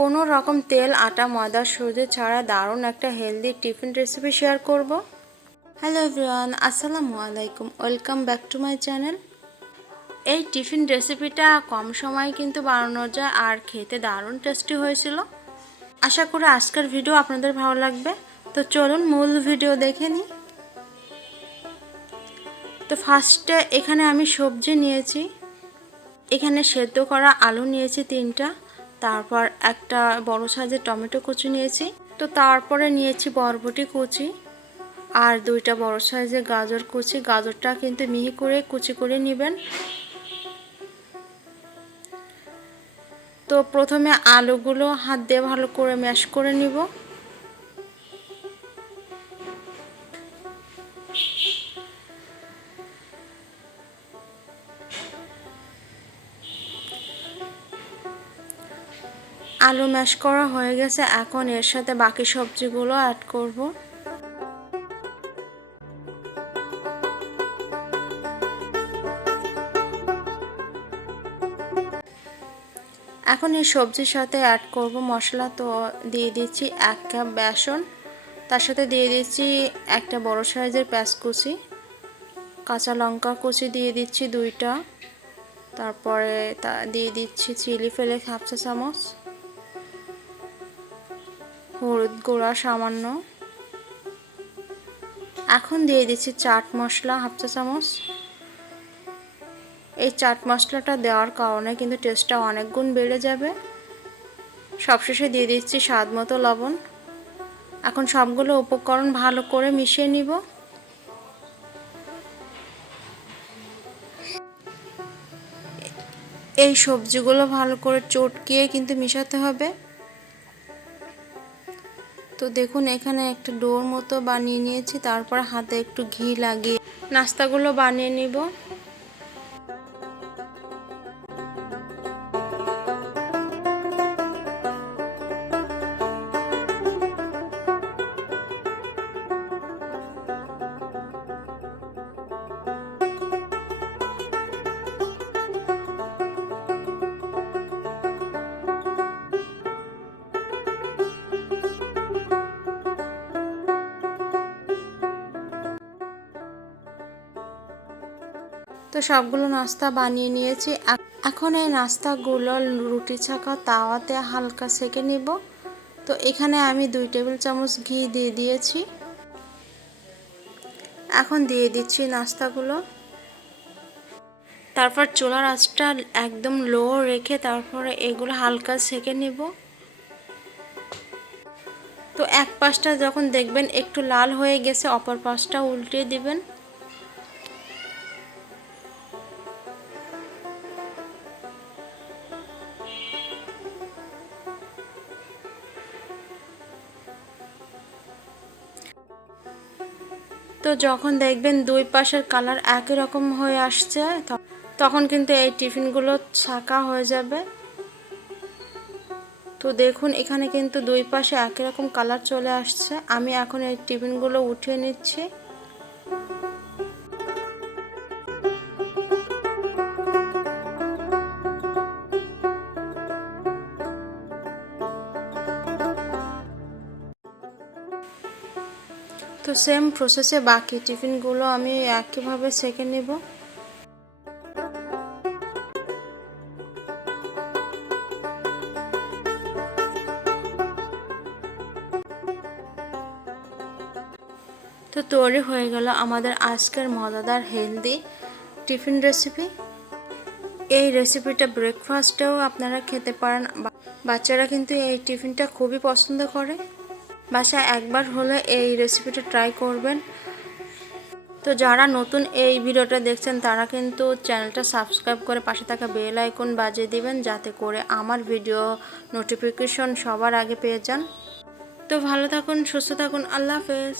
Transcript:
কোনো রকম তেল, আটা, ময়দা, সুজি ছাড়া দারুণ একটা হেলদি টিফিন রেসিপি শেয়ার করব। হ্যালো এভরিওয়ান, আসসালামু আলাইকুম, welcome back to my channel. এই টিফিন রেসিপিটা কম সময়ে কিন্তু বানানো যায় আর খেতে দারুণ টেস্টি হয়েছিল। আশা করি আজকের ভিডিও আপনাদের ভালো লাগবে। তো চলুন মূল ভিডিও দেখে নিই। তো ফার্স্টে এখানে আমি সবজি নিয়েছি। এখানে সেদ্ধ করা আলু নিয়েছি 3টা, তারপর একটা বড় সাইজের টমেটো কুচি নিয়েছি। তো তারপরে নিয়েছি বরবটি কুচি আর 2টা বড় সাইজের গাজর কুচি। গাজরটা কিন্তু মিহি করে কুচি করে নেবেন। তো প্রথমে আলুগুলো হাত দিয়ে ভালো করে ম্যাশ করে নিব। আলু ম্যাশ করা হয়ে গেছে, এখন এর সাথে বাকি সবজিগুলো অ্যাড করব। এখন এই সবজির সাথে অ্যাড করব মশলা। তো দিয়ে দিচ্ছি 1 কাপ বেসন, তার সাথে দিয়ে দিচ্ছি একটা বড় সাইজের পেঁয়াজ কুচি, কাঁচা লঙ্কা কুচি দিয়ে দিচ্ছি 2টা, তারপরে দিয়ে দিচ্ছি চিলি ফ্লেক্স 1/2 চা চামচ, হলুদ গুঁড়া সামান্য, এখন দিয়ে দিচ্ছি চাট মশলা 1/2 চা চামচ। এই চাট মশলাটা দেওয়ার কারণে কিন্তু টেস্টটা অনেক গুণ বেড়ে যাবে। সবশেষে দিয়ে দিচ্ছি স্বাদ মতো লবণ। এখন সবগুলো উপকরণ ভালো করে মিশিয়ে নিব। এই সবজিগুলো ভালো করে চটকিয়ে কিন্তু মিশাতে হবে। তো দেখুন এখানে একটা ডোর মতো বানিয়ে নিয়েছি, তারপর হাতে একটু ঘি লাগিয়ে নাস্তাগুলো বানিয়ে নিব। তো সবগুলো নাস্তা বানিয়ে নিয়েছি। এখন এই নাস্তাগুলো রুটি ছাঁকা তাওয়াতে হালকা সেঁকে নিব। তো এখানে আমি 2 টেবিল চামচ ঘি দিয়ে দিয়েছি। এখন দিয়ে দিচ্ছি নাস্তাগুলো, তারপর চুলার আঁচটা একদম লো রেখে তারপরে এগুলো হালকা সেঁকে নিব। তো এক পাশটা যখন দেখবেন একটু লাল হয়ে গেছে, অপর পাশটা উল্টে দিবেন। তো যখন দেখবেন 2 পাশের কালার একই রকম হয়ে আসছে, তখন কিন্তু এই টিফিনগুলো ছাঁকা হয়ে যাবে। তো দেখুন এখানে কিন্তু 2 পাশে একই রকম কালার চলে আসছে। আমি এখন এই টিফিনগুলো উঠিয়ে নিচ্ছি। তো সেম প্রসেসে বাকি টিফিনগুলো আমি একইভাবে সেঁকে নেব। তো তৈরি হয়ে গেল আমাদের আজকের মজাদার হেলদি টিফিন রেসিপি। এই রেসিপিটা ব্রেকফাস্টেও আপনারা খেতে পারেন। বাচ্চারা কিন্তু এই টিফিনটা খুবই পছন্দ করে। বাসায় একবার হলে এই রেসিপিটা ট্রাই করবেন। তো যারা নতুন এই ভিডিওটা দেখছেন তারা কিন্তু চ্যানেলটা সাবস্ক্রাইব করে পাশে থাকা বেল আইকন বাজিয়ে দিবেন, যাতে করে আমার ভিডিও নোটিফিকেশন সবার আগে পেয়ে যান। তো ভালো থাকুন, সুস্থ থাকুন, আল্লাহ হাফেজ।